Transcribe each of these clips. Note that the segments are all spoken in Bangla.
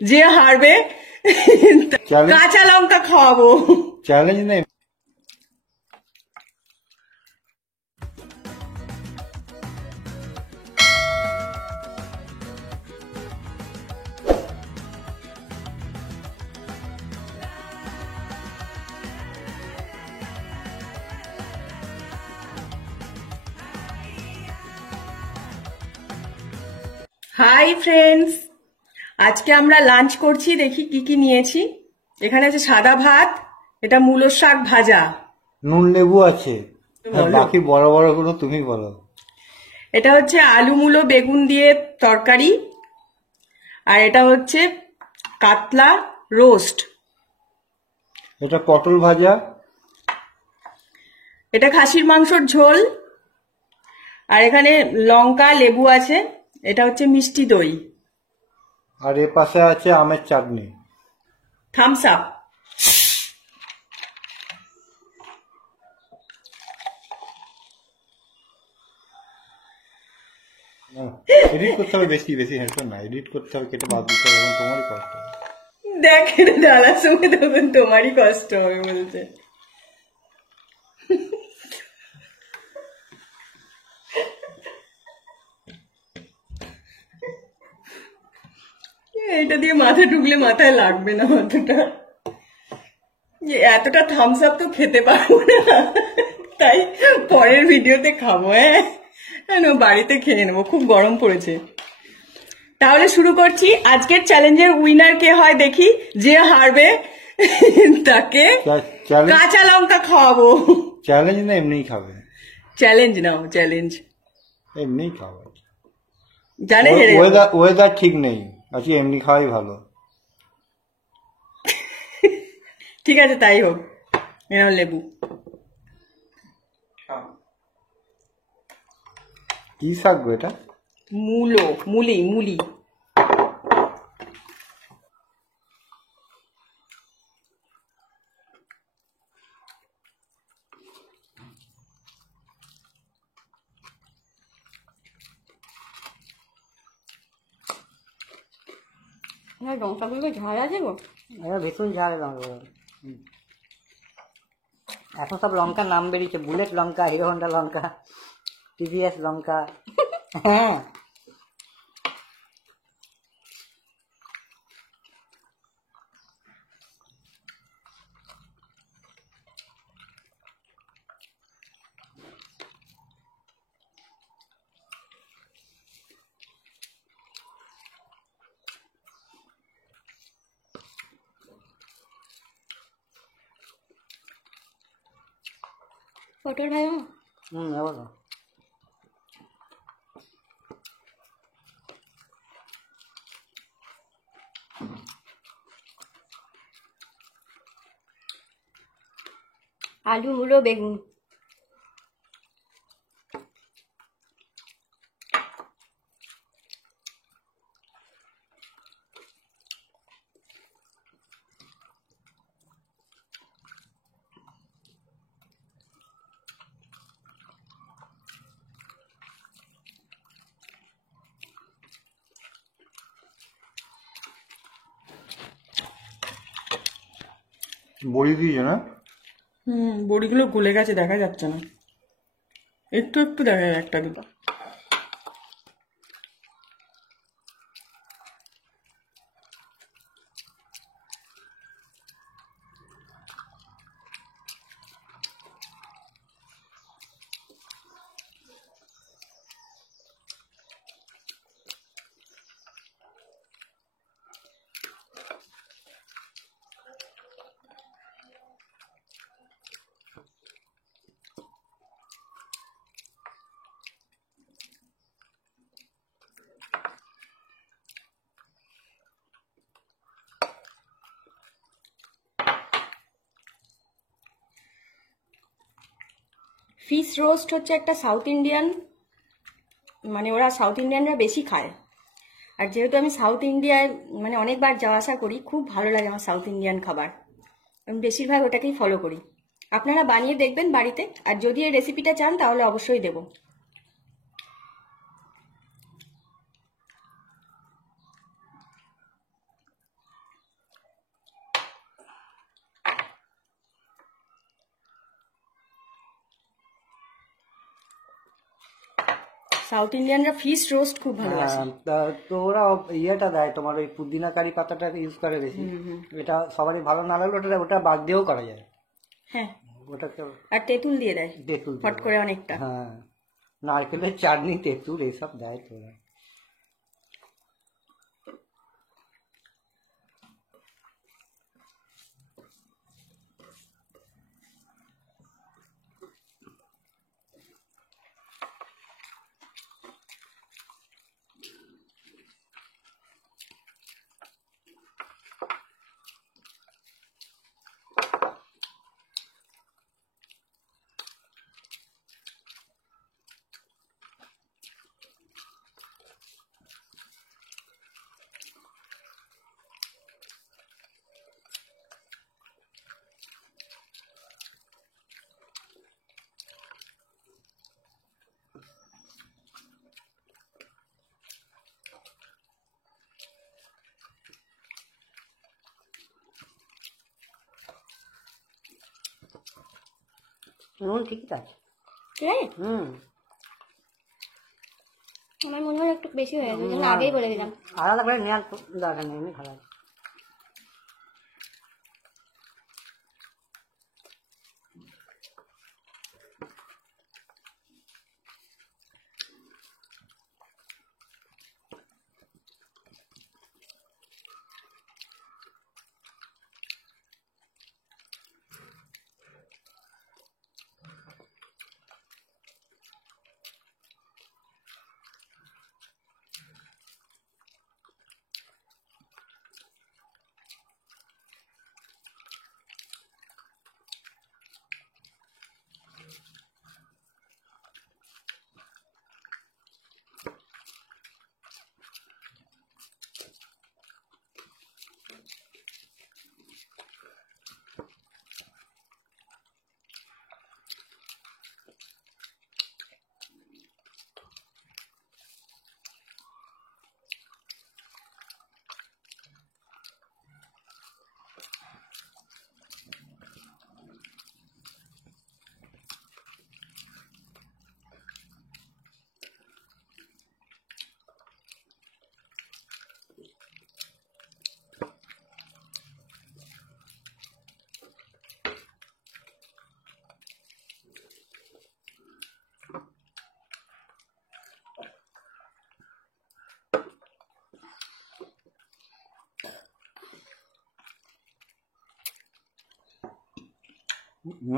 যে হারবে কাঁচা লঙ্কা খাওয়াবো। চ্যালেঞ্জ নেই। হাই ফ্রেন্ডস, আজকে আমরা লাঞ্চ করছি। দেখি কি কি নিয়েছি। এখানে আছে সাদা ভাত, এটা মূলোর শাক ভাজা, নুন লেবু আছে। বাকি বড় বড় গুলো তুমি বলো। এটা হচ্ছে আলু মূলো বেগুন দিয়ে তরকারি, আর এটা হচ্ছে কাতলা রোস্ট, এটা পটল ভাজা, এটা খাসির মাংসর ঝোল, আর এখানে লঙ্কা লেবু আছে, এটা হচ্ছে মিষ্টি দই, আর এ পাশে আছে আমের চাটনি। Thums up. এডিট করতে হবে, বেশি বেশি হেঁটে না, এডিট করতে হবে, কেটে বাদ দিতে হবে, তোমারই কষ্ট হবে। দেখ, এটা ঢালার সময় তখন তোমারই কষ্ট হবে বলছে। এটা দিয়ে মাথা ঢুকলে মাথায় লাগবে না অতটা। এতটা থামস আপ তো খেতে পারবো না, তাই পরের ভিডিওতে খাবো। বাড়িতে খেয়ে নেবো, খুব গরম পড়েছে। তাহলে শুরু করছি। আজকের চ্যালেঞ্জের উইনার কে হয় দেখি। যে হারবে তাকে কাঁচা লঙ্কা খাওয়াবো। চ্যালেঞ্জ না, এমনিই খাবে। চ্যালেঞ্জ নাও, চ্যালেঞ্জ। এমনিই খাবে, জানে ওয়েদার ঠিক নেই, আজকে এমনি খাওয়াই ভালো। ঠিক আছে, তাই হোক। এনাও লেবু। কি শাক গো এটা? মূলো, মুলি, মুলি। লঙ্কাগুলো ঝাল আছে গো। ভীষণ ঝাল লঙ্কা। এখন সব লঙ্কার নাম বেরিয়েছে, বুলেট লঙ্কা, হিরো হন্ডা লঙ্কা, টিভিএস লঙ্কা। হ্যাঁ, পটল ভাজা। বলো। আলু মূলো বেগুন। বড়ি দিয়েছে না? বড়িগুলো গলে গেছে, দেখা যাচ্ছে না, একটু একটু দেখা যায় একটা দুটো। ফিশ রোস্ট হচ্ছে একটা সাউথ ইন্ডিয়ান, মানে ওরা সাউথ ইন্ডিয়ানরা বেশি খায়। আর যেহেতু আমি সাউথ ইন্ডিয়ায় মানে অনেকবার যাওয়া আসা করি, খুব ভালো লাগে আমার সাউথ ইন্ডিয়ান খাবার, আমি বেশিরভাগ ওটাকেই ফলো করি। আপনারা বানিয়ে দেখবেন বাড়িতে, আর যদি এই রেসিপিটা চান তাহলে অবশ্যই দেবো। সাউথ ইন্ডিয়ানরা ফিশ রোস্ট খুব ভালোবাসে। তো ওরা ইয়েটা দেয় তোমার ওই পুদিনা কারি পাতাটা ইউজ করে বেশি। এটা সবারই ভালো না লাগলে ওটা ওটা বাদ দিয়েও করা যায়। হ্যাঁ, ওটাকে আর তেঁতুল দিয়ে দেয় তেঁতুল হট করে অনেকটা। হ্যাঁ, নারকেলের চাটনি তেঁতুল এইসব দেয় তো ওরা। নুন ঠিকই আছে। ঠিক আছে, আমার মনে হয় একটু বেশি হয়ে গেছে, ওই জন্য আগেই বলে দিলাম। আলাদা করে নেওয়ার দরকার নেই, এমনি ভালো আছে।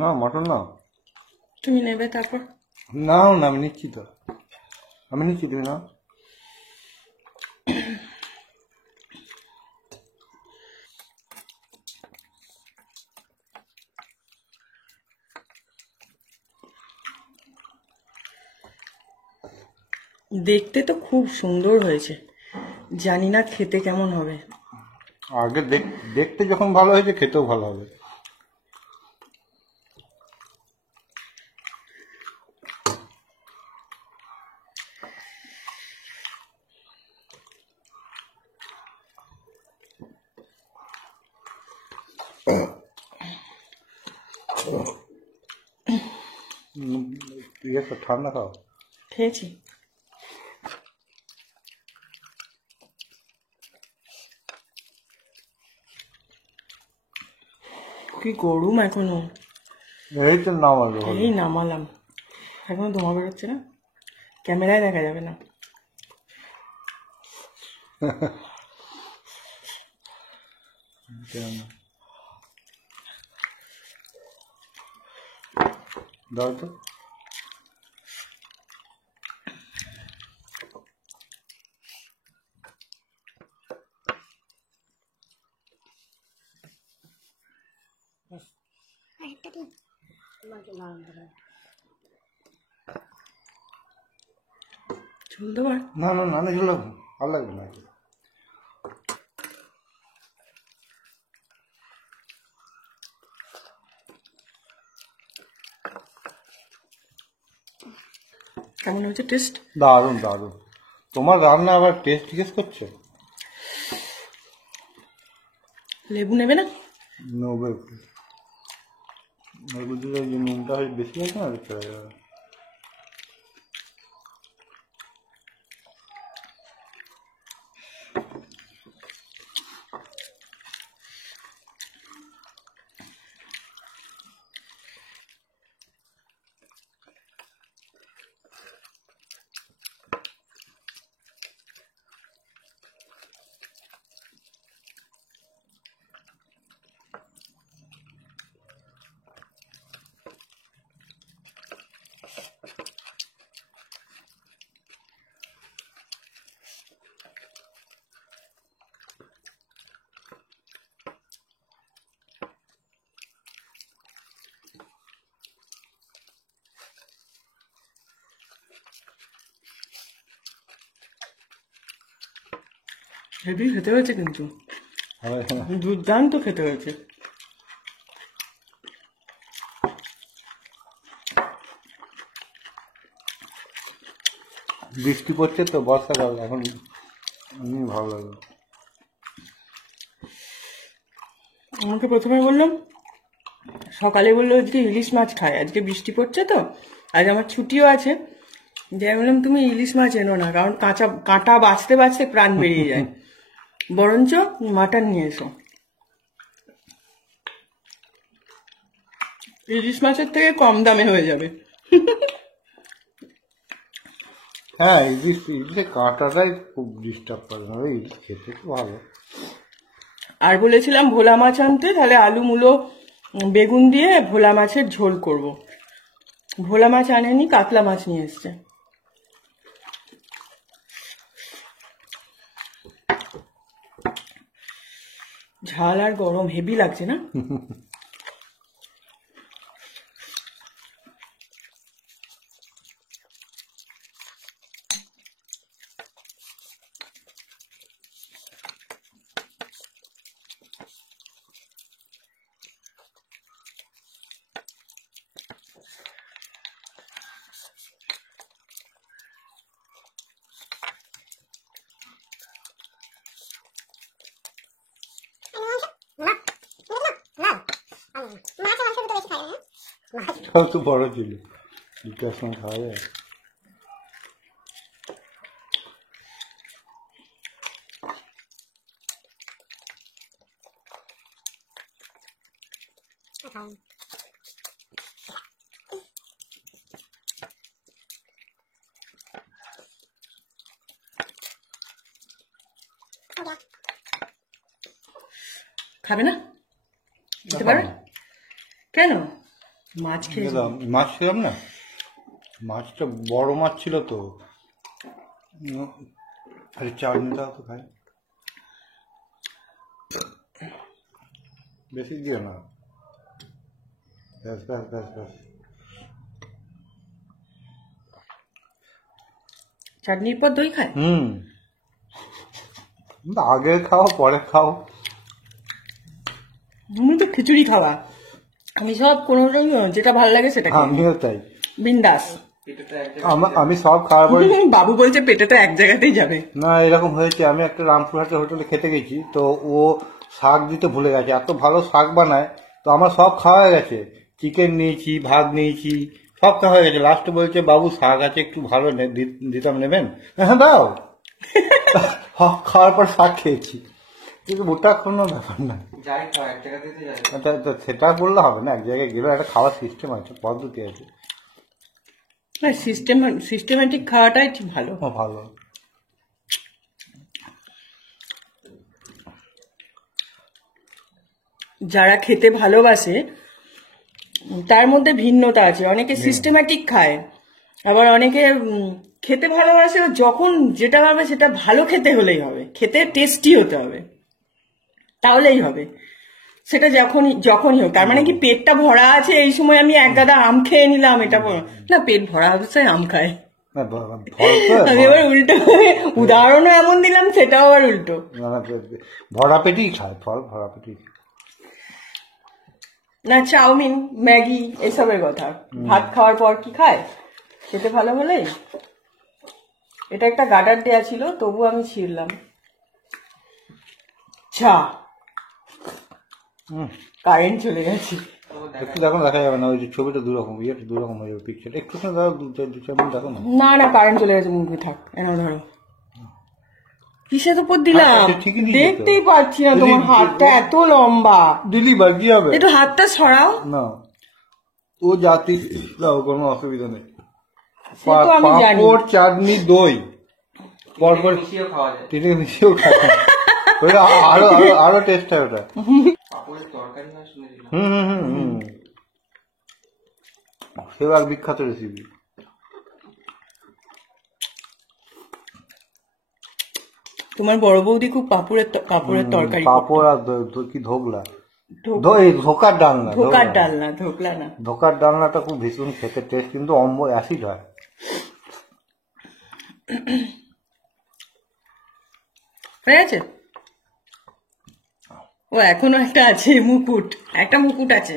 না মটন না, তুমি নেবে তারপর? নাও না, আমি নিচ্ছি তো, আমি নিচ্ছি, তুমি না। দেখতে তো খুব সুন্দর হয়েছে, জানি না খেতে কেমন হবে। আগে দেখতে যখন ভালো হয়েছে খেতেও ভালো হবে। ইয়ে ঠান্ডা খাও। খেয়েছি। কি গরম এখনো, এই তো নামালো। এই নামালাম, এখনো ধোঁয়া বেরোচ্ছে না, ক্যামেরায় দেখা যাবে না। দাও তো। ঝোল দেবার? না না না না, ঝোল ভালো লাগবে না। কেমন হয়েছে টেস্ট? দারুণ দারুণ। তোমার রান্না আবার টেস্ট জিজ্ঞেস করছে? লেবু নেবে না? নেবো একটু, লেবু দিলে যে নুনটা বেশি আছে না, চলে যাবে। হেভি খেতে হয়েছে কিন্তু, হবে না। দুর্দান্ত খেতে হয়েছে। বৃষ্টি পড়ছে তো, বর্ষাকাল এখন ভালো লাগে। আমাকে প্রথমে বললাম, সকালে বললো আজকে ইলিশ মাছ খায়, আজকে বৃষ্টি পড়ছে তো, আজ আমার ছুটিও আছে। যে আমি বললাম তুমি ইলিশ মাছ এনো না, কারণ কাঁটা বাঁচতে বাঁচতে প্রাণ বেরিয়ে যায়, বরঞ্চ মাটন নিয়ে এসো। ইলিশ মাছের থেকে কম দামে হয়ে যাবে। হ্যাঁ, ইলিশে কাঁটাটাই খুব ডিস্টার্ব করে না, ওই খেতে তো ভালো। আর বলেছিলাম ভোলা মাছ আনতে, তাহলে আলু মূলো বেগুন দিয়ে ভোলা মাছের ঝোল করব। ভোলা মাছ আনেনি, কাতলা মাছ নিয়ে এসছে। ঝাল আর গরম হেভি লাগছে না? মাছটাও তো বড় ছিল, দুটার সময় খাওয়া যায়। খাবে না? খেতে পারো? কেন? মাছ খেয়ে মাছ খেলাম না, মাছটা বড় মাছ ছিল তো। আরে চাটনিটাও তো খাই, বেশি দিও না। ব্যাস ব্যাস ব্যাস ব্যাস। চাটনির পর দই খায়? আগে খাও পরে খাও, তুমি তো খিচুড়ি খাওয়া, আমি সব কোনো যেটা ভালো লাগে সেটা খাই। আমিও তাই, বিন্দাস। আমি সব খাওয়ার পরে বাবু বলছে পেটে তো এক জায়গাতেই যাবে। না, এরকম হয়েছে। আমি একটা রামপুরহাটের হোটেলে খেতে গেছি, তো ও শাক দিতে ভুলে গেছে, এত ভালো শাক বানায়। তো আমার সব খাওয়া হয়ে গেছে, চিকেন নিয়েছি, ভাত নিয়েছি, সব খাওয়া হয়ে গেছে। লাস্টে বলছে বাবু শাক আছে একটু ভালো দিতাম, নেবেন? হ্যাঁ দাও। খাওয়ার পর শাক খেয়েছি, কিন্তু ওটা কোনো ব্যাপার না। সেটা বললে হবে না, এক জায়গায় গেলে একটা খাওয়ার সিস্টেম আছে, পদ্ধতি আছে। হ্যাঁ, সিস্টেমেটিক খাওয়াটাই ঠিক ভালো। ভালো। যারা খেতে ভালোবাসে তার মধ্যে ভিন্নতা আছে, অনেকে সিস্টেমেটিক খায়, আবার অনেকে খেতে ভালোবাসে, যখন যেটা হবে সেটা ভালো খেতে হলেই হবে, খেতে টেস্টি হতে হবে, তাহলেই হবে, সেটা যখনই হোক। তার মানে কি পেটটা ভরা আছে এই সময় আমি এক গাদা আম খেয়ে নিলাম, এটা না, পেট ভরা অবস্থায় আম খায়। আমি এবার উল্টো উদাহরণও এমন দিলাম, সেটাও আবার উল্টো। ভরা পেটেই খায় ফল, ভরা পেটেই। না, চাউমিন ম্যাগি এসবের কথা, ভাত খাওয়ার পর কি খায় খেতে ভালো হলেই। এটা একটা গার্ডার দেয়া ছিল, তবু আমি ছিঁড়লাম। চা, কারেন্ট চলে গেছে। একটু দেখো, দেখা যাবে না, ওই যে ছবিটা দুরকম, ইয়েটা দুরকম হয়ে যাবে পিকচার। একটু দেখো, দু চার মিনিট দেখো না। না না, কারেন্ট চলে গেছে, মুভি থাক, এনাও ধরো। কিসের উপর দিলাম দেখতেই পাচ্ছি না, তোমার হাতটা এত লম্বা। দিলি বার কি হবে, একটু হাতটা সরাও না। ও জাতি দাও, কোনো অসুবিধা নেই। আমি জানি পাঁপড়, চাটনি, দই পরপর তিনে মিশিয়েও খায়, ওটা আরো আরো আরো টেস্ট হয় ওটা। সেবার বিখ্যাত রেসিপি। তোমার বড় বৌদি খুব পাপড়ের তরকারি, পাপড় আর কি ধোকলা, ধোকার ডালনা, ধোকলা না, ধোকার ডালনাটা খুব ভীষণ খেতে টেস্ট, কিন্তু অ্যাসিড হয়। হয়ে গেছে? ও এখনো একটা আছে মুকুট, একটা মুকুট আছে।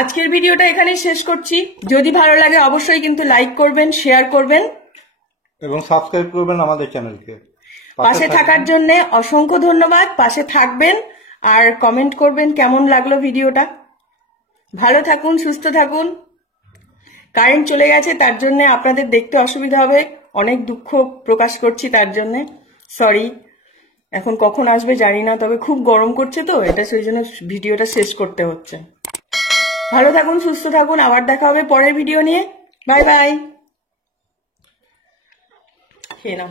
আজকের ভিডিওটা এখানেই শেষ করছি। যদি ভালো লাগে অবশ্যই কিন্তু লাইক করবেন, শেয়ার করবেন এবং সাবস্ক্রাইব করবেন আমাদের চ্যানেলকে। পাশে থাকার জন্য অসংখ্য ধন্যবাদ। পাশে থাকবেন আর কমেন্ট করবেন কেমন লাগলো ভিডিওটা। ভালো থাকুন, সুস্থ থাকুন। কারেন্ট চলে গেছে, তার জন্য আপনাদের দেখতে অসুবিধা হবে, অনেক দুঃখ প্রকাশ করছি তার জন্য, সরি। এখন কখন আসবে জানি না, তবে খুব গরম করছে তো, এটা সেই জন্য ভিডিওটা শেষ করতে হচ্ছে। ভালো থাকুন, সুস্থ থাকুন, আবার দেখা হবে পরের ভিডিও নিয়ে। Bye bye. খেয়ে নাও।